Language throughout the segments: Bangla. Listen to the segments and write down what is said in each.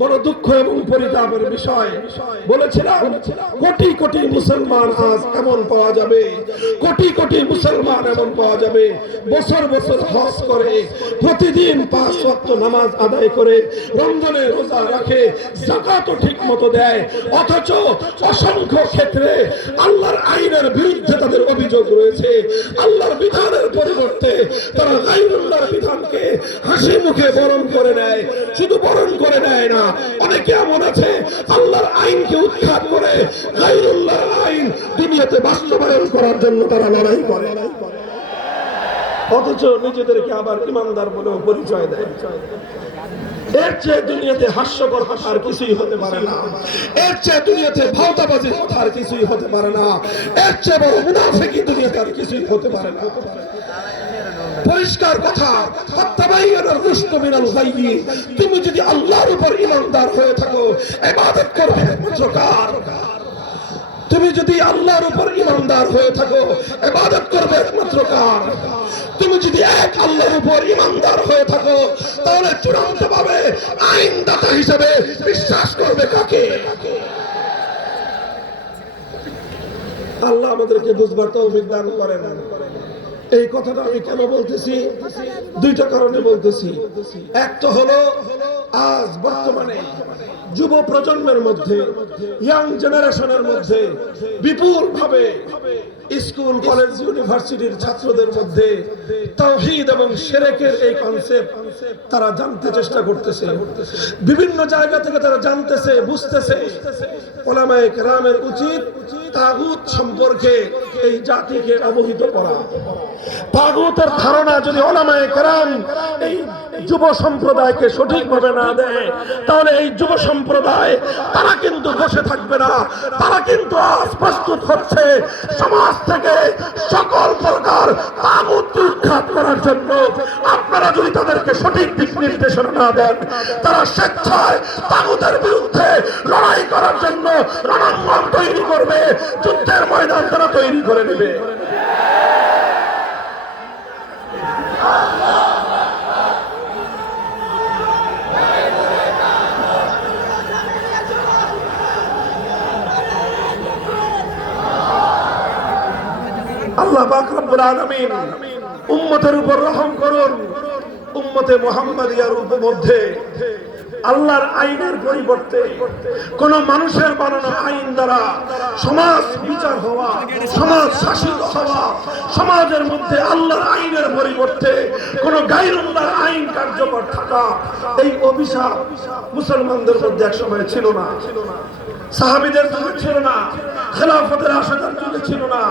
বড় দুঃখ এবং পরিতাপের বিষয়। বলেছিলাম, কোটি কোটি মুসলমান আজ এমন পাওয়া যাবে। কোটি কোটি মুসলমান এমন পাওয়া যাবে। বছর বছর হজ করে, প্রতিদিন পাঁচ ওয়াক্ত নামাজ আদায় করে, রমজানে রোজা রাখে জাকাতও ঠিক মতো দেয়। অথচ অসংখ্য ক্ষেত্রে আল্লাহর আইনের বিরুদ্ধে তাদের অভিযোগ রয়েছে। আল্লাহর বিধানের পরিবর্তে তারা গাইরুল্লাহর বিধানকে হাসি মুখে বরণ করে নেয়। শুধু বরণ করে নেয় না অনেকে এমন আছে? আল্লাহর আইনকে উৎখাত করে গাইরুল্লাহর আইন দুনিয়াতে বাস্তবায়ন করার জন্য তারা লড়াই করে। অথচ নিজেদেরকে আবার ইমানদার বলেও পরিচয় দেয়। এর চেয়ে দুনিয়াতে হাস্যকর কথা কিছুই হতে পারে না। এর চেয়ে দুনিয়াতে ভাওতাবাজির কথা কিছুই হতে পারে না। এর চেয়ে বড় মুনাফিকি দুনিয়াতে আর কিছুই হতে পারে না। পরিষ্কার কথা তুমি যদি আল্লাহর উপর ঈমানদার হয়ে থাকো, ইবাদত করবে একমাত্র কার তুমি যদি আল্লাহর উপর ঈমানদার হয়ে থাকো, ইবাদত করবে একমাত্র কার তুমি যদি এক আল্লাহর উপর ঈমানদার হয়ে থাকো, তাহলে চূড়ান্ত ভাবে আইনদাতা হিসেবে বিশ্বাস করবে কাকে? আল্লাহ আমাদেরকে বুঝবার তৌফিক দান করেন। এই কথাটা আমি কেন বলতেছি? দুইটা কারণে বলতেছি। এক তো হলো আজ বর্তমানে যুব প্রজন্মের মধ্যে ইয়াং জেনারেশনের মধ্যে বিপুল ভাবে স্কুল, কলেজ ইউনিভার্সিটির ছাত্রদের মধ্যে তৌহিদ এবং সেরেকের এই কনসেপ্ট তারা জানতে চেষ্টা করতেছে। বিভিন্ন জায়গা থেকে তারা জানতেছে, বুঝতেছে। ওলামায়ে কেরামের উচিত তাগুত সম্পর্কে এই জাতিকে অবহিত করা। তাগুতের ধারণা যদি অনামায় করান এই যুব সম্প্রদায়কে সঠিকভাবে না দেয়, তাহলে এই যুব সম্প্রদায়, তারা কিন্তু বসে থাকবে না। তারা কিন্তু আজ প্রস্তুত হচ্ছে সমাজ থেকে সকল প্রকার তাগুত উৎখাত করার জন্য আপনারা যদি তাদেরকে সঠিক দিক নির্দেশনা না দেন, তারা স্বেচ্ছায় তাগুতের বিরুদ্ধে লড়াই করার জন্য রণাঙ্গন তৈরি করবে, যুদ্ধের ময়দান তারা তৈরি করে নেবে। আল্লাহ পাক রব্বুল আলামিন উম্মতের উপর রহম করুন। উম্মতে মুহাম্মাদিয়ার উপর মধ্যে আল্লাহর আইনের পরিবর্তে কোন মানুষের বানানো আইন দ্বারা সমাজ বিচার হওয়া, সমাজ শাসিত হওয়া, সমাজের মধ্যে আল্লাহর আইনের পরিবর্তে কোন গাইরুল্লাহর আইন কার্যকর থাকা, এই অভিশাপ মুসলমানদের মধ্যে এক সময় ছিল না। সাহাবিদের যুগে ছিল না। খেলাফতের আশাদার যুগে ছিল না।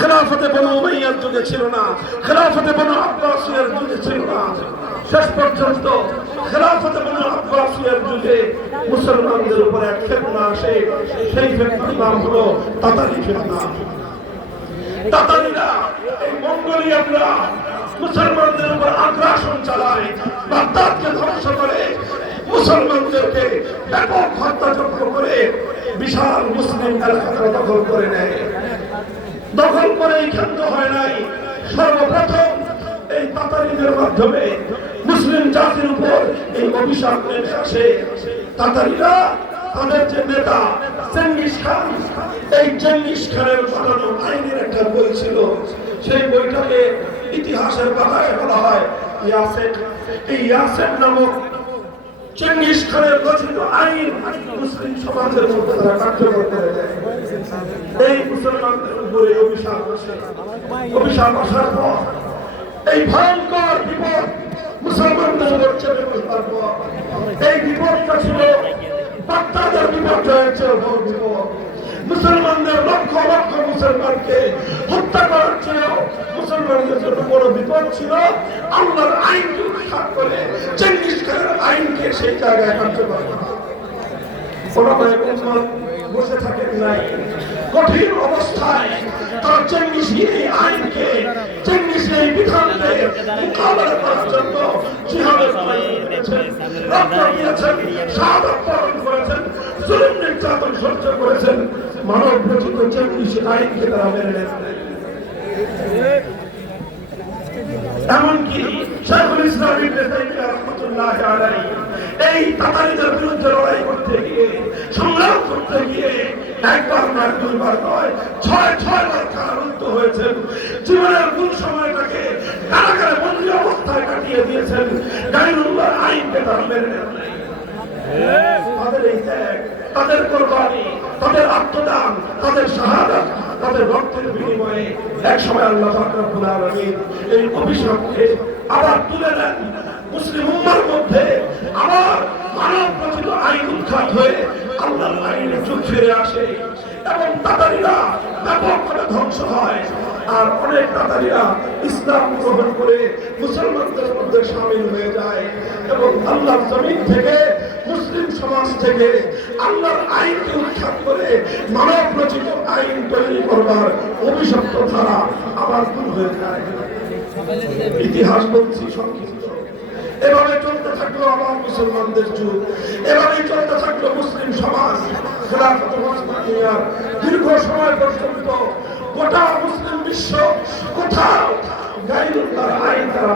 খেলাফতে বনু উমাইয়ার যুগে ছিল না। খেলাফতে বনু আব্বাসিয়ার যুগে ছিল না। শেষ পর্যন্ত মুসলমানদের উপর এক ফেতনা আসে। সেই ফেতনার নাম হলো তাতারি ফেতনা। তাতারিরা এই মঙ্গোলিয়ানরা মুসলমানদের উপর আগ্রাসন চালায় ধ্বংস করে। মুসলমানদেরকে ব্যাপক হত্যাযজ্ঞ করে বিশাল মুসলিম এলাকা দখল করে নেয়। দখল করে ক্ষান্ত হয় নাই। সর্বপ্রথম এই তাতারিদের মাধ্যমে মুসলিম জাতির উপর এই অভিশাপ নেমে আসে। তাতারিরা তাদের যে নেতা চেঙ্গিস খান, এই চেঙ্গিস খানের বানানো আইনের একটা বই ছিল। সেই বইটাকে ইতিহাসের পাতায় বলা হয় ইয়াসেন এই ইয়াসেন নামক চেঙ্গিস খানের রচিত আইন মুসলিম সমাজের মধ্যে তারা কার্যকর করে দেয়। এই মুসলমানদের উপরে অভিশাপ অভিশাপ আসার পর এই ভয়ঙ্কর বিপদ মুসলমানদের উপর পর এই বিপদটা ছিল বড় বিপদ। মুসলমানদের লক্ষ লক্ষ মুসলমানকে হত্যা করার চেয়েও মুসলমানদের জন্য বড় বিপদ ছিল। আল্লাহর আইনকে উৎখাত করে চেঙ্গিস খানের আইনকে সেই জায়গায় করা। ওলামায়ে বসে থাকেন নাই। কঠিন অবস্থায় তার চেঙ্গিসি এই আইনকে দিয়েছেন শাহাদত বরণ করেছেন, জুলুম নির্যাতন সহ্য করেছেন, মানব রচিত চেঙ্গিসি আইনকে তারা মেনে এমনকি এই তাতারিদের বিরুদ্ধে লড়াই করতে গিয়ে, সংগ্রাম করতে গিয়ে একবার দুইবার নয়, ছয় ছয় বার হয়েছেন। জীবনের কোন সময়টাকে কারাগারে বন্দী অবস্থায় কাটিয়ে দিয়েছেন। গাইনুল্লাহ আইনকে তারা মেনে নেন তাদের এই ত্যাগ, তাদের কোরবানি, তাদের আত্মদান, তাদের শাহাদাত তাদের রক্তের বিনিময়ে এক সময় আল্লাহ পাক রব্বুল আলামিন এই অভিশাপকে আবার তুলে নেন মুসলিম উম্মার মধ্যে আবার মানব রচিত আইন উৎখাত হয়ে আল্লাহর আইনে যুগ ফিরে আসে এবং তাতারিরা ব্যাপকভাবে ধ্বংস হয়। আর অনেক তাতারিরা ইসলাম গ্রহণ করে মুসলমানদের মধ্যে সামিল হয়ে যায় এবং আল্লাহর জমিন থেকে মুসলিম সমাজ থেকে আল্লাহর আইনকে উৎখাত করে মানব রচিত আইন তৈরি করবার অভিশপ্ত ধারা আবার দূর হয়ে যায়। ইতিহাস বলছি সংক্ষিপ্ত। এভাবে চলতে থাকল আমার মুসলমানদের যুগ। এভাবে চলতে থাকল মুসলিম সমাজ। দীর্ঘ সময় পর্যন্ত গোটা মুসলিম বিশ্ব কোথাও আইন তারা